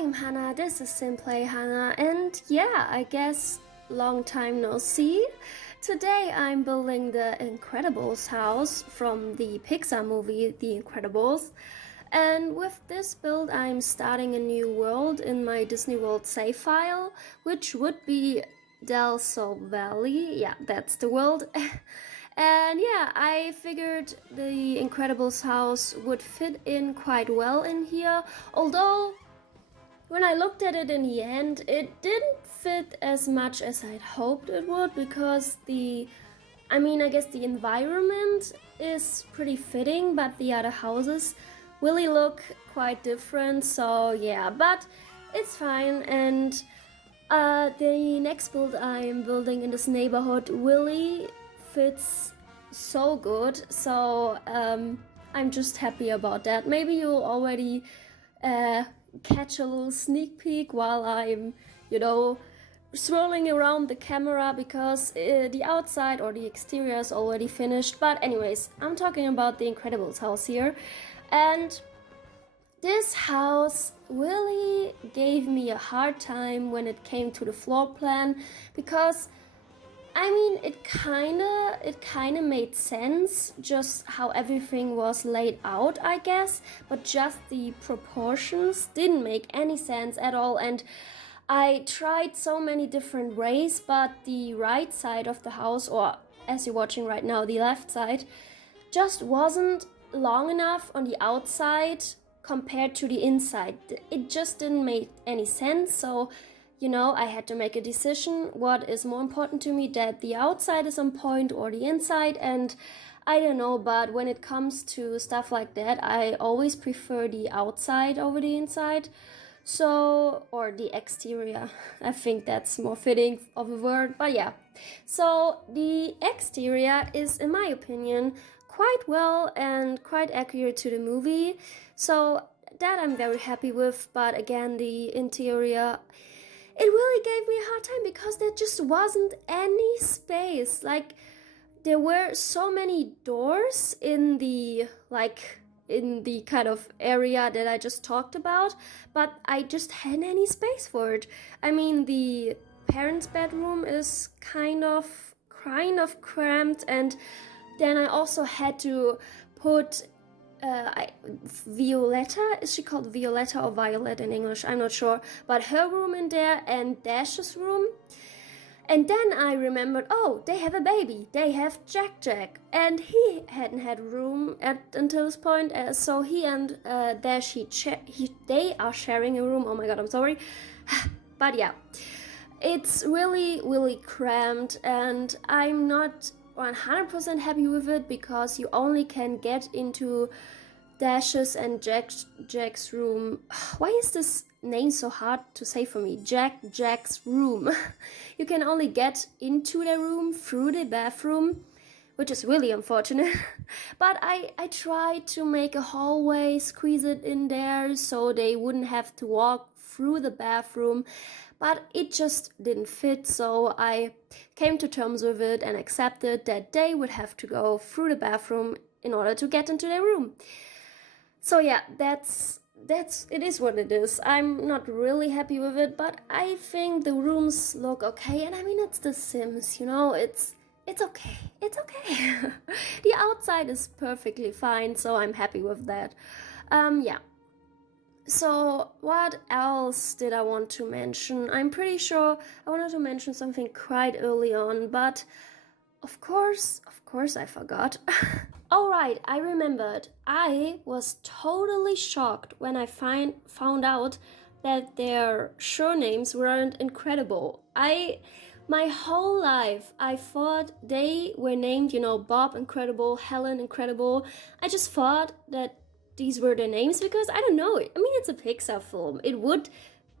I'm Hannah, this is Simply Hannah, and yeah, I guess long time no see. Today I'm building the Incredibles house from the Pixar movie The Incredibles. And with this build I'm starting a new world in my Disneyworld save file, which would be Del Sol Valley. Yeah, that's the world. And yeah, I figured the Incredibles house would fit in quite well in here, although when I looked at it in the end, it didn't fit as much as I'd hoped it would, because I guess the environment is pretty fitting, but the other houses really look quite different, so yeah, but it's fine. And the next build I'm building in this neighborhood really fits so good, so I'm just happy about that. Maybe you'll already catch a little sneak peek while I'm, swirling around the camera, because the outside or the exterior is already finished. But anyways, I'm talking about the Incredibles house here, and this house really gave me a hard time when it came to the floor plan, because it kinda made sense just how everything was laid out, I guess, but just the proportions didn't make any sense at all. And I tried so many different ways, but the right side of the house, or as you're watching right now, the left side, just wasn't long enough on the outside compared to the inside. It just didn't make any sense, so I had to make a decision. What is more important to me, that the outside is on point or the inside? And I don't know, but when it comes to stuff like that, I always prefer the outside over the inside. So, or the exterior. I think that's more fitting of a word, but yeah. So the exterior is, in my opinion, quite well and quite accurate to the movie. So that I'm very happy with, but again, the interior, it really gave me a hard time because there just wasn't any space. Like, there were so many doors in the kind of area that I just talked about, but I just hadn't any space for it. The parents' bedroom is kind of cramped, and then I also had to put Violetta, is she called Violetta or Violet in English? I'm not sure, but her room in there, and Dash's room. And then I remembered, oh, they have a baby, they have Jack, and he hadn't had room until this point, so he and Dash, they are sharing a room. Oh my god, I'm sorry. But yeah, it's really, really cramped, and I'm not 100% happy with it, because you only can get into Dash's and Jack's room. Why is this name so hard to say for me? Jack's room. You can only get into the room through the bathroom, which is really unfortunate. But I tried to make a hallway, squeeze it in there so they wouldn't have to walk through the bathroom, but it just didn't fit. So I came to terms with it and accepted that they would have to go through the bathroom in order to get into their room. So yeah, that's it is what it is. I'm not really happy with it, but I think the rooms look okay. And it's The Sims, it's okay. It's okay. The outside is perfectly fine, so I'm happy with that. Yeah. So what else did I want to mention? I'm pretty sure I wanted to mention something quite early on, but of course I forgot. Alright, I remembered. I was totally shocked when I found out that their surnames weren't Incredible. My whole life, I thought they were named, Bob Incredible, Helen Incredible. I just thought that these were their names because, I don't know, it's a Pixar film. It would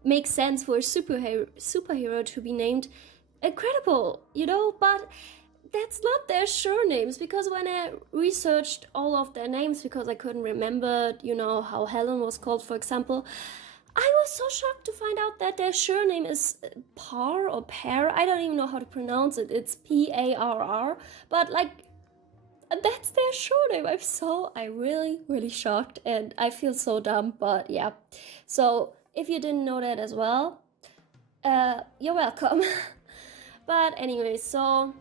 make sense for a superhero to be named Incredible, but that's not their surnames, because when I researched all of their names, because I couldn't remember, how Helen was called, for example, I was so shocked to find out that their surname is Par or Pear. I don't even know how to pronounce it. It's Parr, but that's their surname. I'm really, really shocked, and I feel so dumb, but yeah. So If you didn't know that as well, you're welcome. But anyway, so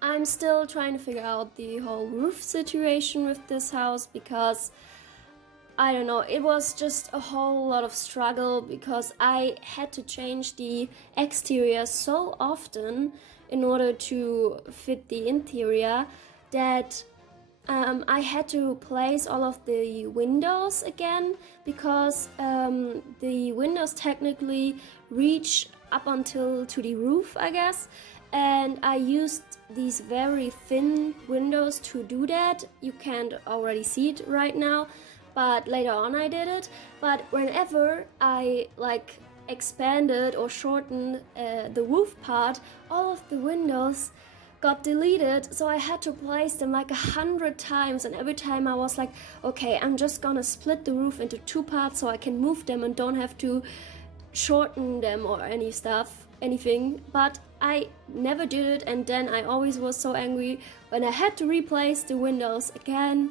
I'm still trying to figure out the whole roof situation with this house because I don't know, it was just a whole lot of struggle because I had to change the exterior so often in order to fit the interior that I had to place all of the windows again because the windows technically reach up until to the roof, I guess, and I used these very thin windows to do that. You can't already see it right now, but later on I did it. But whenever I like expanded or shortened the roof part, all of the windows got deleted, so I had to place them like 100 times, and every time I was like, okay, I'm just gonna split the roof into 2 parts so I can move them and don't have to shorten them or anything, but I never did it, and then I always was so angry when I had to replace the windows again.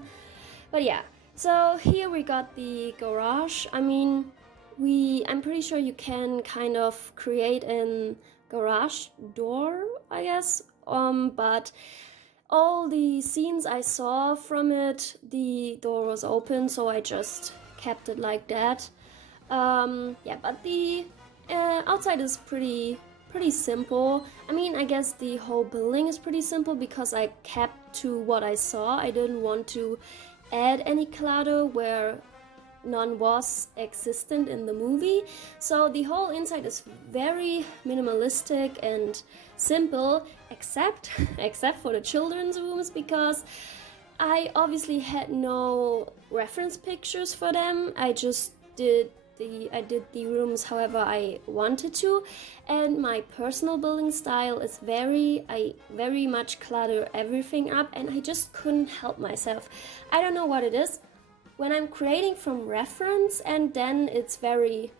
But yeah, so here we got the garage. I mean, I'm pretty sure you can kind of create a garage door, I guess, but all the scenes I saw from it, the door was open, so I just kept it like that. Yeah, but the outside is pretty simple. I mean, I guess the whole building is pretty simple because I kept to what I saw. I didn't want to add any clutter where none was existent in the movie. So the whole inside is very minimalistic and simple, except for the children's rooms, because I obviously had no reference pictures for them. I just did the rooms however I wanted to, and my personal building style is I very much clutter everything up, and I just couldn't help myself. I don't know what it is. When I'm creating from reference and then it's very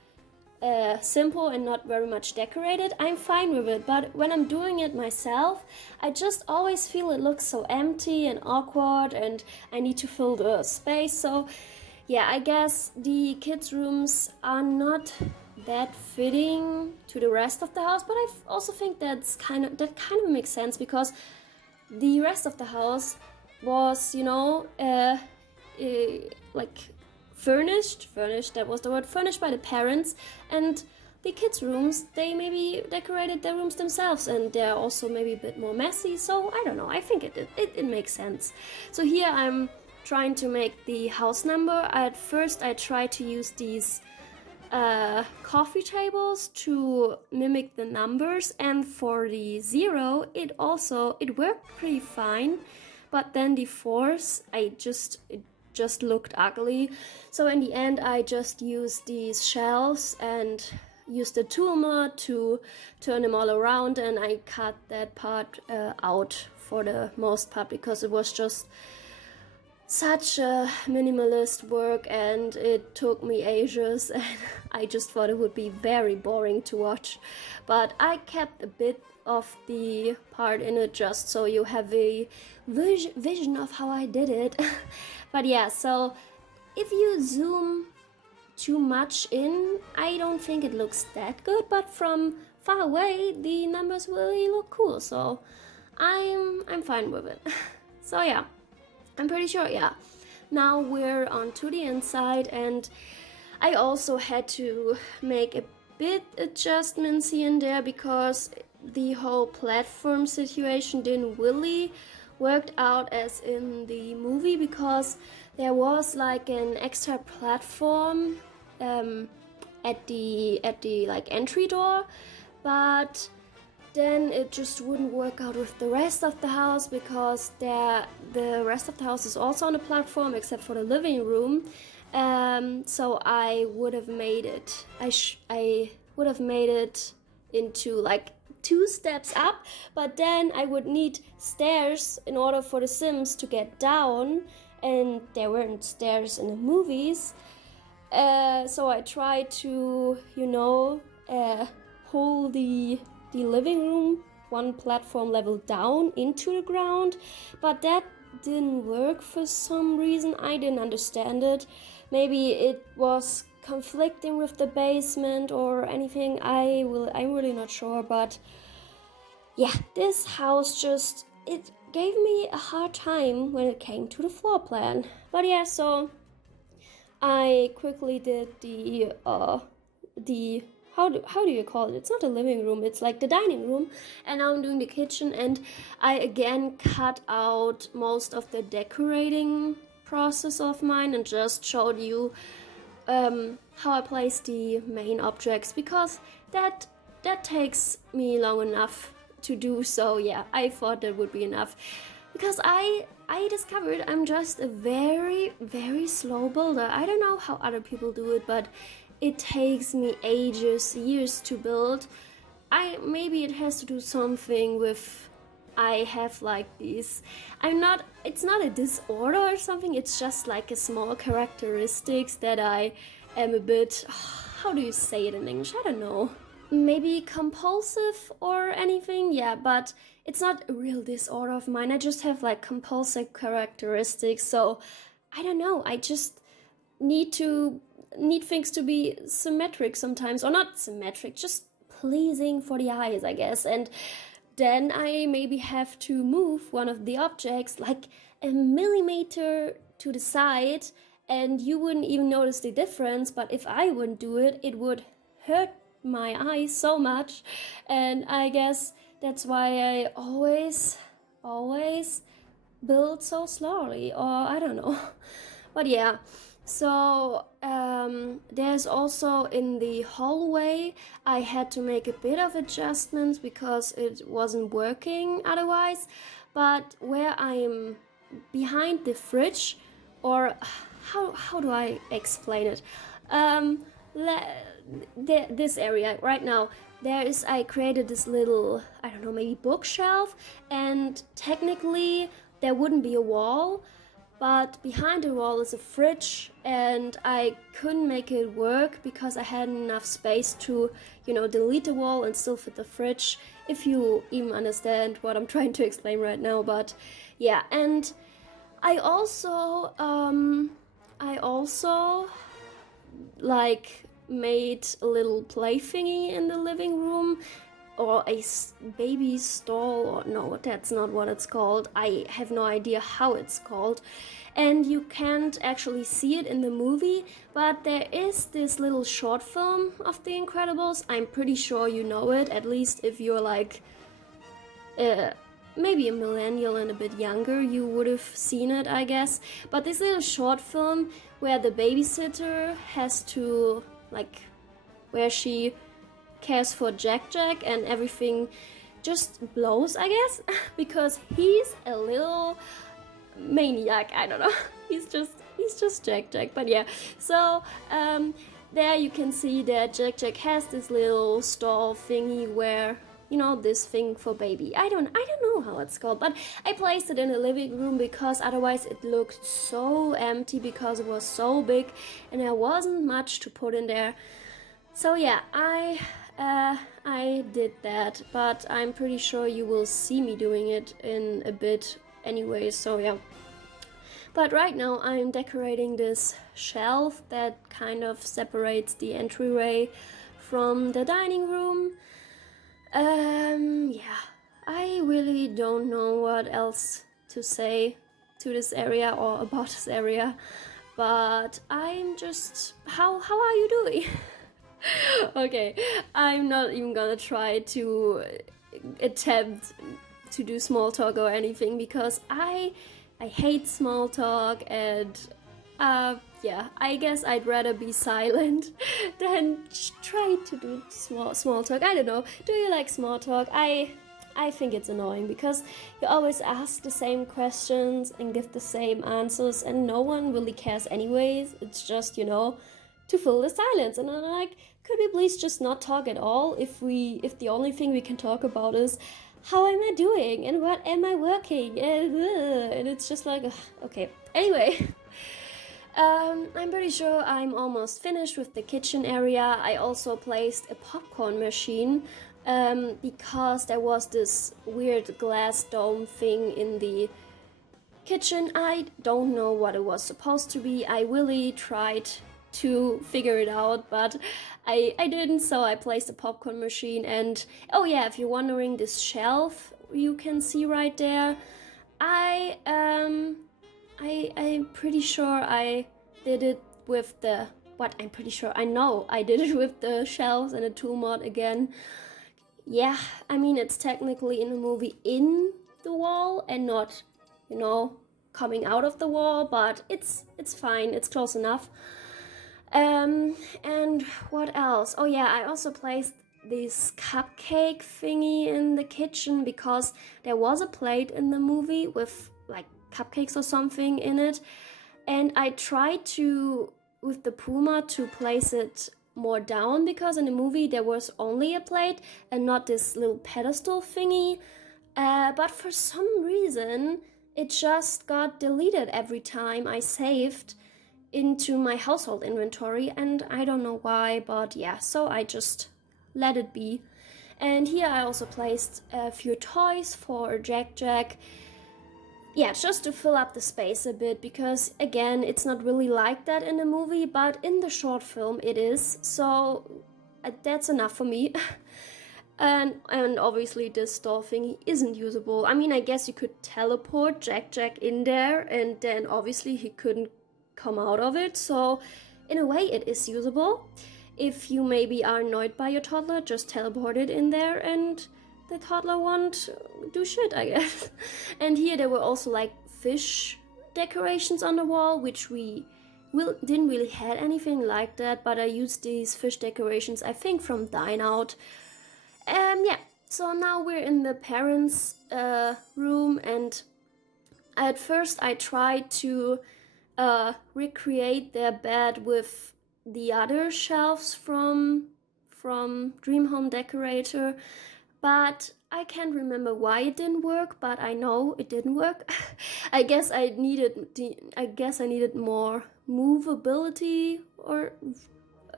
simple and not very much decorated, I'm fine with it. But when I'm doing it myself, I just always feel it looks so empty and awkward, and I need to fill the space. So yeah, I guess the kids' rooms are not that fitting to the rest of the house, but I also think that kind of makes sense because the rest of the house was, like furnished, that was the word, furnished by the parents, and the kids' rooms, they maybe decorated their rooms themselves, and they're also maybe a bit more messy, so I don't know, I think it makes sense. So here I'm trying to make the house number. At first I tried to use these coffee tables to mimic the numbers, and for the 0 it worked pretty fine, but then the 4s it just looked ugly. So in the end I just used these shelves and used the tool to turn them all around, and I cut that part out for the most part because it was just such a minimalist work and it took me ages, and I just thought it would be very boring to watch. But I kept a bit of the part in it just so you have a vision of how I did it. But yeah, so if you zoom too much in, I don't think it looks that good, but from far away the numbers really look cool, so I'm fine with it. So yeah, I'm pretty sure, yeah. Now we're on to the inside, and I also had to make a bit adjustments here and there because the whole platform situation didn't really work out as in the movie, because there was like an extra platform at the like entry door, but then it just wouldn't work out with the rest of the house because the rest of the house is also on a platform except for the living room. So I would have made it. I would have made it into like 2 steps up, but then I would need stairs in order for the Sims to get down, and there weren't stairs in the movies. So I tried to, pull the living room 1 platform level down into the ground, but that didn't work for some reason. I didn't understand it. Maybe it was conflicting with the basement or anything. I'm really not sure, but yeah, this house just, it gave me a hard time when it came to the floor plan. But yeah, so I quickly did the how do you call it? It's not a living room, it's like the dining room. And now I'm doing the kitchen, and I again cut out most of the decorating process of mine and just showed you how I place the main objects, because that takes me long enough to do. So yeah, I thought that would be enough, because I discovered I'm just a very, very slow builder. I don't know how other people do it, but it takes me ages, years to build. Maybe it has to do something with, I have like these, it's not a disorder or something, it's just like a small characteristics that I am a bit, how do you say it in English? I don't know. Maybe compulsive or anything, yeah, but it's not a real disorder of mine. I just have like compulsive characteristics, so I don't know, I just need things to be symmetric sometimes, or not symmetric, just pleasing for the eyes, I guess. And then I maybe have to move one of the objects like a millimeter to the side, and you wouldn't even notice the difference. But if I wouldn't do it, it would hurt my eyes so much. And I guess that's why I always build so slowly, or I don't know. But yeah, so there's also in the hallway, I had to make a bit of adjustments because it wasn't working otherwise. But where I'm behind the fridge, or how do I explain it? This area right now, I created this little, I don't know, maybe bookshelf, and technically there wouldn't be a wall, but behind the wall is a fridge, and I couldn't make it work because I hadn't enough space to, delete the wall and still fit the fridge, if you even understand what I'm trying to explain right now. But yeah, and I also like made a little play thingy in the living room, or a baby stall, or no, that's not what it's called. I have no idea how it's called, and you can't actually see it in the movie, but there is this little short film of The Incredibles. I'm pretty sure you know it, at least if you're like maybe a millennial and a bit younger, you would have seen it, I guess. But this little short film where the babysitter has to, like, where she cares for Jack and everything just blows, I guess, because he's a little maniac. I don't know. He's just Jack. But yeah, so there you can see that Jack has this little stall thingy where, this thing for baby. I don't know how it's called, but I placed it in the living room because otherwise it looked so empty because it was so big and there wasn't much to put in there. So yeah, I did that, but I'm pretty sure you will see me doing it in a bit anyway, so yeah. But right now I'm decorating this shelf that kind of separates the entryway from the dining room. Yeah, I really don't know what else to say to this area or about this area, but I'm just, how are you doing? Okay, I'm not even gonna try to attempt to do small talk or anything, because I hate small talk, and yeah, I guess I'd rather be silent than try to do small talk. I don't know. Do you like small talk? I think it's annoying because you always ask the same questions and give the same answers, and no one really cares anyways. It's just, to fill the silence. And I'm like, could we please just not talk at all if the only thing we can talk about is how am I doing and what am I working, and it's just like, okay. Anyway, I'm pretty sure I'm almost finished with the kitchen area. I also placed a popcorn machine because there was this weird glass dome thing in the kitchen, I don't know what it was supposed to be. I really tried to figure it out, but I didn't, so I placed a popcorn machine. And oh yeah, if you're wondering, this shelf you can see right there, I'm pretty sure I did it with the, I'm pretty sure, I know I did it with the shelves and the tool mod again. Yeah, I mean, it's technically in the movie in the wall and not, you know, coming out of the wall, but it's fine, it's close enough. And what else? Oh yeah, I also placed this cupcake thingy in the kitchen because there was a plate in the movie with like cupcakes or something in it, and I tried to, with the Puma, to place it more down because in the movie there was only a plate and not this little pedestal thingy, but for some reason it just got deleted every time I saved into my household inventory, and I don't know why, but yeah, so I just let it be. And here I also placed a few toys for Jack. Yeah, just to fill up the space a bit, because again, it's not really like that in the movie, but in the short film it is, so that's enough for me. And obviously this door thing isn't usable. I mean, I guess you could teleport Jack in there, and then obviously he couldn't come out of it, so in a way it is usable. If you maybe are annoyed by your toddler, just teleport it in there and the toddler won't do shit, I guess. And here there were also like fish decorations on the wall, which we didn't really had anything like that, but I used these fish decorations, I think, from Dine Out. Yeah, so now we're in the parents' room, and at first I tried to recreate their bed with the other shelves from Dream Home Decorator, but I can't remember why it didn't work, but I know it didn't work. I guess I needed more movability or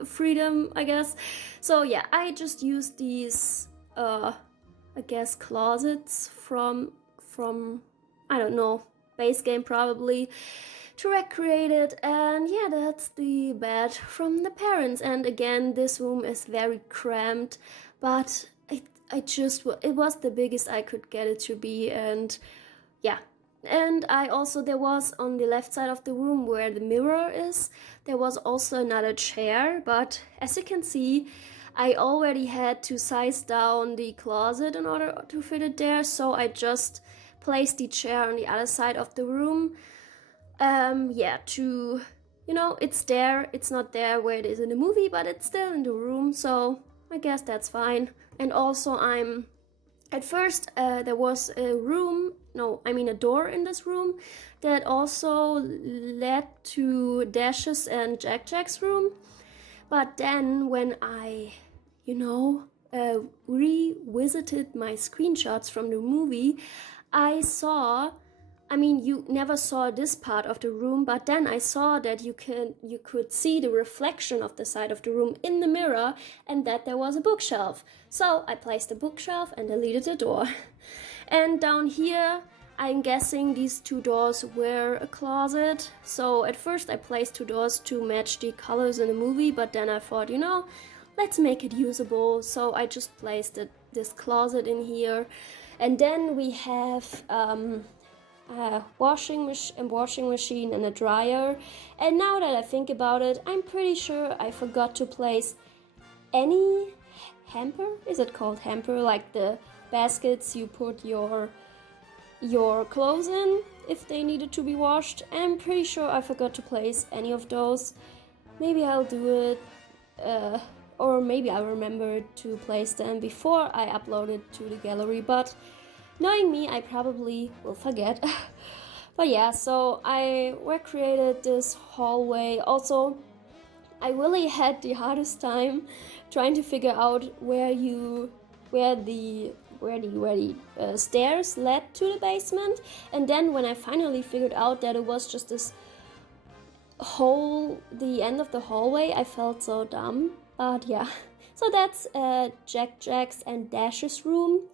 freedom, I guess. So yeah, I just used these I guess closets from I don't know, base game probably, to recreate it. And yeah, that's the bed from the parents. And again, this room is very cramped, but it was the biggest I could get it to be. And yeah, and there was on the left side of the room where the mirror is, there was also another chair, but as you can see, I already had to size down the closet in order to fit it there, so I just placed the chair on the other side of the room. Yeah, to, you know, it's there, it's not there where it is in the movie, but it's still in the room, so I guess that's fine. And also at first there was a door in this room that also led to Dash's and Jack's room. But then when I, revisited my screenshots from the movie, you never saw this part of the room, but then I saw that you could see the reflection of the side of the room in the mirror, and that there was a bookshelf. So I placed the bookshelf and deleted the door. And down here, I'm guessing these two doors were a closet. So at first I placed two doors to match the colors in the movie, but then I thought, let's make it usable. So I just placed this closet in here. And then we have a washing machine and a dryer. And now that I think about it, I'm pretty sure I forgot to place any hamper. Is it called hamper? Like the baskets you put your clothes in if they needed to be washed. I'm pretty sure I forgot to place any of those. Maybe I'll do it, or maybe I'll remember to place them before I upload it to the gallery, but knowing me, I probably will forget. But yeah, so I recreated this hallway. Also, I really had the hardest time trying to figure out where the stairs led to the basement. And then when I finally figured out that it was just this the end of the hallway, I felt so dumb. But yeah, so that's Jack's and Dash's room.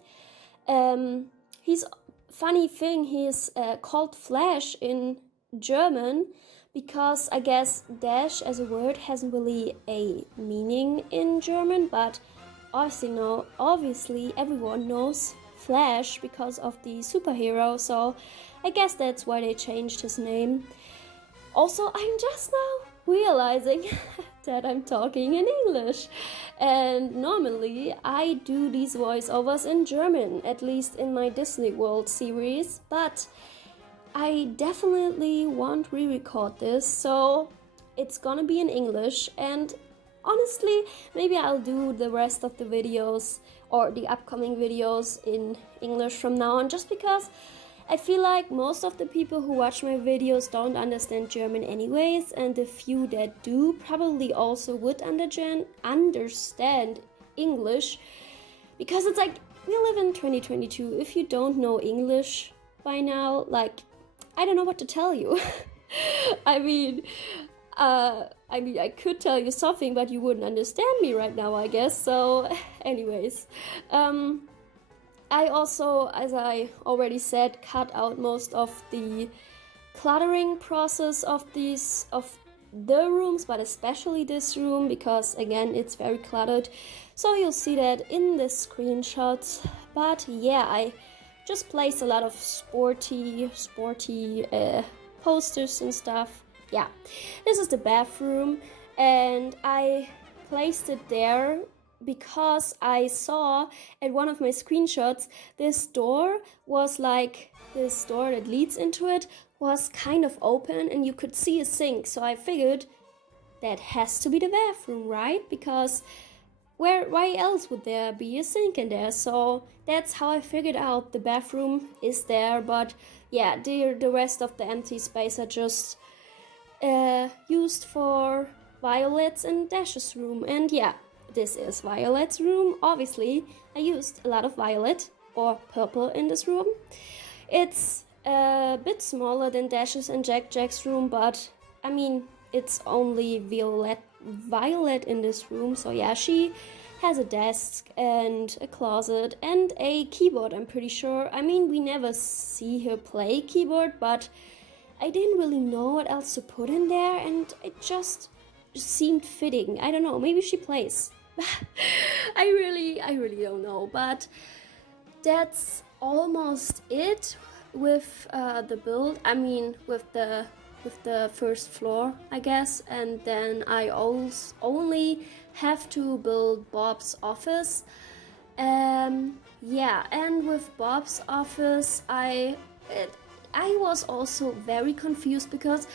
He's funny thing, he's called Flash in German because I guess dash as a word hasn't really a meaning in German, but obviously everyone knows Flash because of the superhero, so I guess that's why they changed his name. Also, I'm just now realizing that I'm talking in English. And normally I do these voiceovers in German, at least in my Disneyworld series, but I definitely won't re-record this, so it's gonna be in English. And honestly, maybe I'll do the rest of the videos or the upcoming videos in English from now on, just because I feel like most of the people who watch my videos don't understand German anyways, and the few that do probably also would understand English, because it's like, we live in 2022. If you don't know English by now, like, I don't know what to tell you. I mean, I could tell you something, but you wouldn't understand me right now, I guess. So, anyways, I also, as I already said, cut out most of the cluttering process of the rooms, but especially this room, because again, it's very cluttered. So you'll see that in the screenshots. But yeah, I just placed a lot of sporty posters and stuff. Yeah, this is the bathroom, and I placed it there because I saw at one of my screenshots this door that leads into it was kind of open and you could see a sink. So I figured that has to be the bathroom, right? Because why else would there be a sink in there? So that's how I figured out the bathroom is there. But yeah, the rest of the empty space are just used for Violet's and Dash's room. And yeah, this is Violet's room. Obviously, I used a lot of violet or purple in this room. It's a bit smaller than Dash's and Jack's room, but I mean, it's only Violet in this room. So yeah, she has a desk and a closet and a keyboard, I'm pretty sure. I mean, we never see her play keyboard, but I didn't really know what else to put in there, and it just seemed fitting. I don't know, maybe she plays. I really don't know, but that's almost it with the build. I mean, with the first floor, I guess, and then I only have to build Bob's office. Yeah, and with Bob's office, I was also very confused because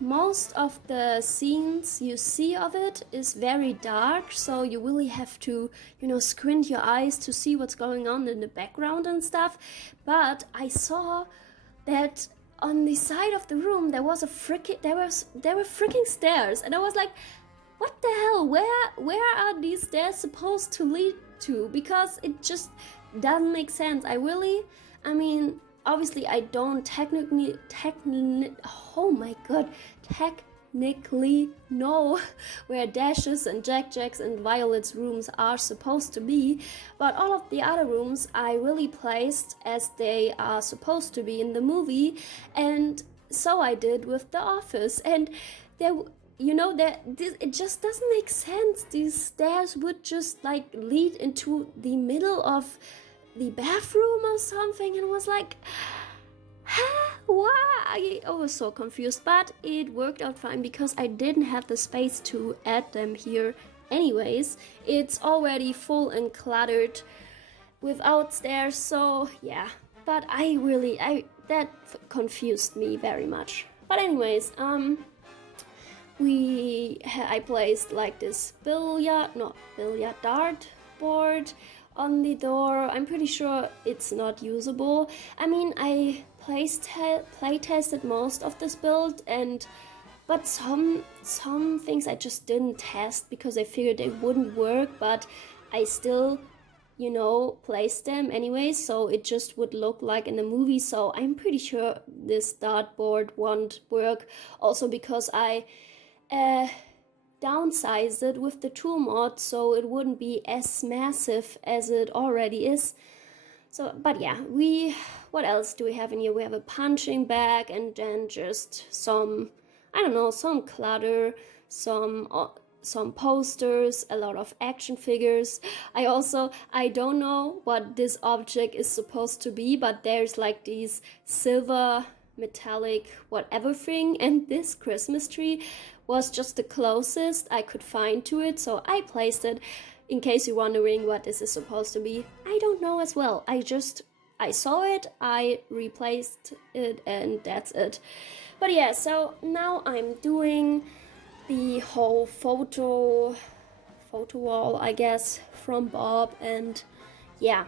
most of the scenes you see of it is very dark, so you really have to, squint your eyes to see what's going on in the background and stuff. But I saw that on the side of the room there were freaking stairs, and I was like, what the hell? Where are these stairs supposed to lead to? Because it just doesn't make sense. Obviously, I don't technically know where Dash's and Jack's and Violet's rooms are supposed to be, but all of the other rooms I really placed as they are supposed to be in the movie, and so I did with the office. And it just doesn't make sense. These stairs would just lead into the middle of the bathroom or something, and was like, why? I was so confused, but it worked out fine because I didn't have the space to add them here anyways. It's already full and cluttered without stairs, so yeah. But that confused me very much. But anyways, I placed this dart board on the door. I'm pretty sure it's not usable. I mean, I play tested most of this build, but some things I just didn't test because I figured they wouldn't work, but I still placed them anyway, so it just would look like in the movie. So I'm pretty sure this dartboard won't work, also because I downsized it with the tool mod so it wouldn't be as massive as it already is. So, but yeah, what else do we have in here? We have a punching bag and then just some, I don't know, some clutter, some posters, a lot of action figures. I don't know what this object is supposed to be, but there's like these silver metallic whatever thing, and this Christmas tree was just the closest I could find to it, so I placed it. In case you're wondering what this is supposed to be, I don't know as well. I saw it, I replaced it, and that's it. But yeah, so now I'm doing the whole photo wall, I guess, from Bob, and yeah,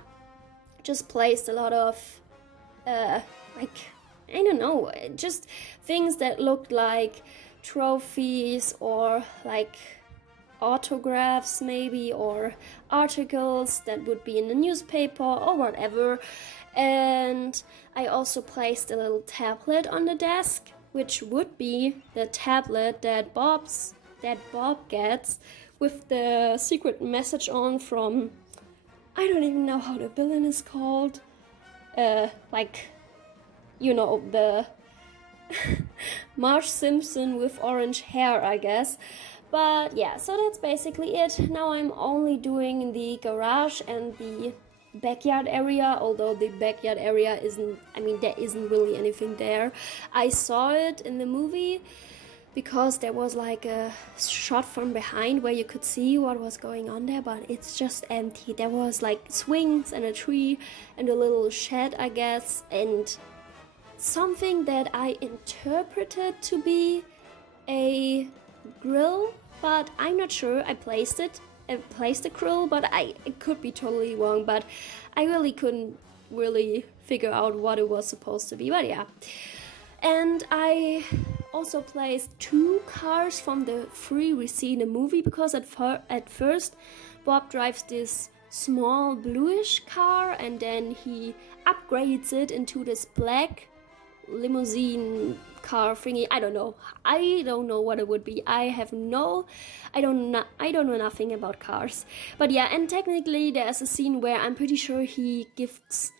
just placed a lot of like, I don't know, just things that looked like trophies or like autographs maybe, or articles that would be in the newspaper or whatever. And I also placed a little tablet on the desk, which would be the tablet that Bob gets with the secret message on from, I don't even know how the villain is called, like, you know, the Marge Simpson with orange hair, I guess. But yeah, so that's basically it. Now I'm only doing the garage and the backyard area, although the backyard area there isn't really anything there. I saw it in the movie because there was like a shot from behind where you could see what was going on there, but it's just empty. There was like swings and a tree and a little shed, I guess, and something that I interpreted to be a grill, but I'm not sure. I placed the grill, but it could be totally wrong, but I really couldn't really figure out what it was supposed to be. But yeah, and I also placed 2 cars from the 3 we see in the movie, because at first Bob drives this small bluish car and then he upgrades it into this black limousine car thingy. I don't know what it would be. I don't know nothing about cars. But yeah, and technically there's a scene where I'm pretty sure he gifted,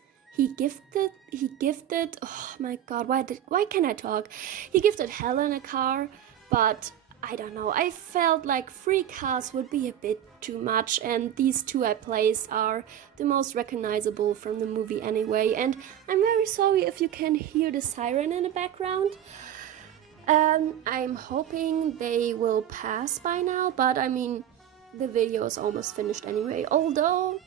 oh my god, why can't I talk? He gifted Helen a car, but I don't know, I felt like 3 cars would be a bit too much, and these 2 I placed are the most recognizable from the movie anyway. And I'm very sorry if you can hear the siren in the background. I'm hoping they will pass by now, but I mean, the video is almost finished anyway, although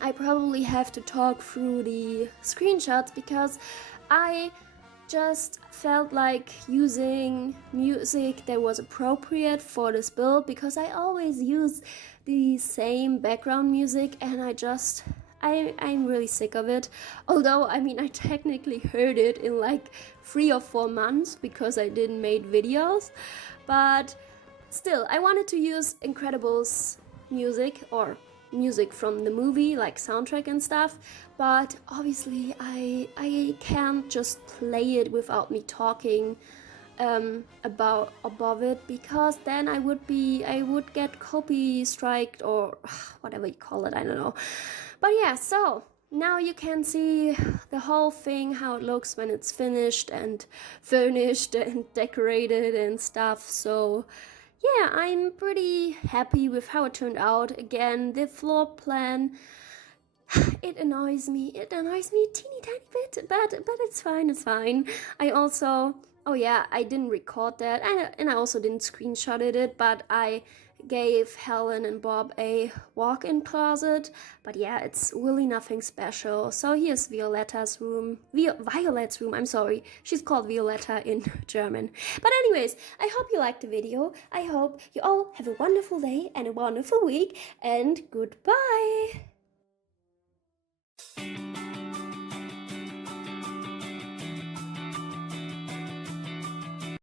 I probably have to talk through the screenshots because I just felt like using music that was appropriate for this build, because I always use the same background music and I'm really sick of it. Although, I mean, I technically heard it in like 3 or 4 months because I didn't make videos, but still, I wanted to use Incredibles music or music from the movie, like soundtrack and stuff, but obviously I can't just play it without me talking above it, because then I would get copy striked or whatever you call it, I don't know. But yeah, so now you can see the whole thing, how it looks when it's finished and furnished and decorated and stuff. So yeah, I'm pretty happy with how it turned out. Again, the floor plan, it annoys me a teeny tiny bit, but it's fine. Oh yeah, I didn't record that, and I also didn't screenshot it, but I gave Helen and Bob a walk-in closet. But yeah, it's really nothing special. So here's Violet's room, I'm sorry, she's called Violetta in German. But anyways, I hope you liked the video. I hope you all have a wonderful day and a wonderful week, and goodbye!